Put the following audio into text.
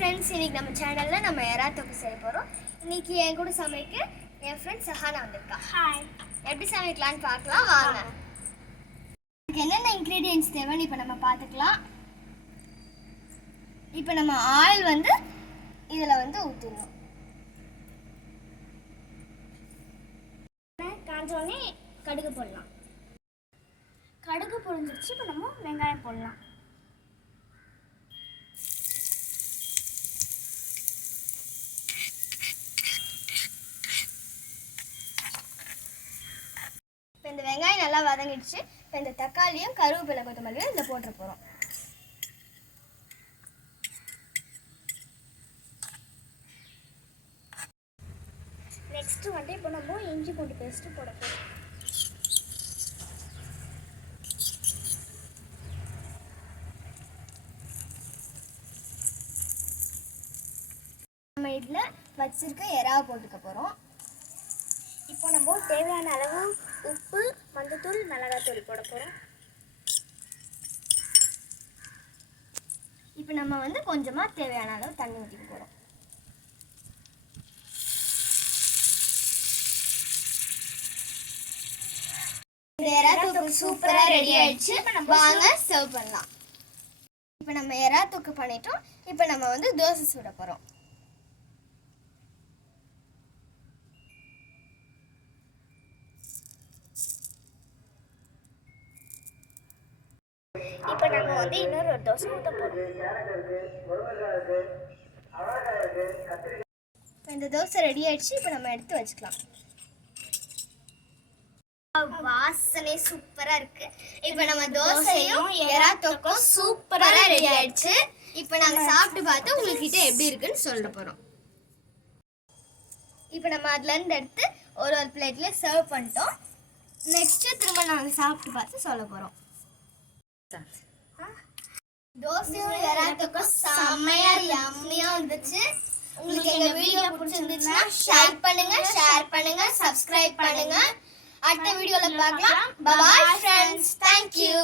Friends, இன்னைக்கு நம்ம சேனலில் நம்ம எறா தொக்கு செய்ய போகிறோம். இன்னைக்கு என் கூட சமைக்க என் ஃப்ரெண்ட் சஹானா வந்திருக்கா. ஹாய். எப்படி சமைக்கலான்னு பார்க்கலாம் வாங்க. இதுக்கு என்னென்ன இன்க்ரீடியன்ட்ஸ் தேவைன்னு இப்போ நம்ம பார்த்துக்கலாம். இப்போ நம்ம ஆயில் இதில் ஊற்றிடணும். காஞ்சோடனே கடுகு போடலாம். கடுகு பொரிஞ்சிருச்சு. இப்போ நம்ம வெங்காயம் போடலாம். இப்போ இந்த வெங்காயம் நல்லா வதங்கிடுச்சு. இப்போ இந்த தக்காளியும் கருவேப்பிலை கொத்தமல்லியும் இதில் போட்டுற போகிறோம். நெக்ஸ்ட்டு இப்போ நம்ம இஞ்சி பூண்டு பேஸ்ட்டு போட போகிறோம். நம்ம இதில் வச்சிருக்க எறாவை போட்டுக்க போகிறோம். இப்போ நம்ம தேவையான அளவு உப்பு, மஞ்சத்தூள், மிளகாத்தூள் போட போகிறோம். இப்போ நம்ம கொஞ்சமாக தேவையான அளவு தண்ணி ஊற்றிக்க போகிறோம். இந்த எறா தொக்கு சூப்பராக ரெடி ஆயிடுச்சு. வாங்க சர்வ் பண்ணலாம். இப்போ நம்ம எறா தொக்கு பண்ணிட்டோம். இப்போ நம்ம தோசை சுட போகிறோம். இப்போ நம்ம இன்னொரு தோசை ஊற்ற போகிறோம். இந்த தோசை ரெடி ஆயிடுச்சு. இப்போ நம்ம எடுத்து வச்சுக்கலாம். வாசனை சூப்பரா இருக்கு. இப்போ நம்ம தோசையும் எறா தொக்கும் சூப்பரா ரெடி ஆயிடுச்சு. இப்போ நாங்க சாப்பிட்டு பார்த்து உங்ககிட்ட எப்படி இருக்குன்னு சொல்ல போறோம். இப்போ நம்ம அதுல இருந்து எடுத்து ஒரு பிளேட்ல சர்வ் பண்ணிட்டோம். நெக்ஸ்ட் திரும்ப நாங்க சாப்பிட்டு பார்த்து சொல்ல போறோம். தோசையும் எறா தொக்கும் செம்மையா யம்மியா இருந்துச்சு. உங்களுக்கு எங்க வீடியோ பிடிச்சிருந்துச்சுன்னா ஷேர் பண்ணுங்க, சப்ஸ்கிரைப் பண்ணுங்க. அடுத்த வீடியோல பார்க்கலாம். Bye bye friends. Thank you.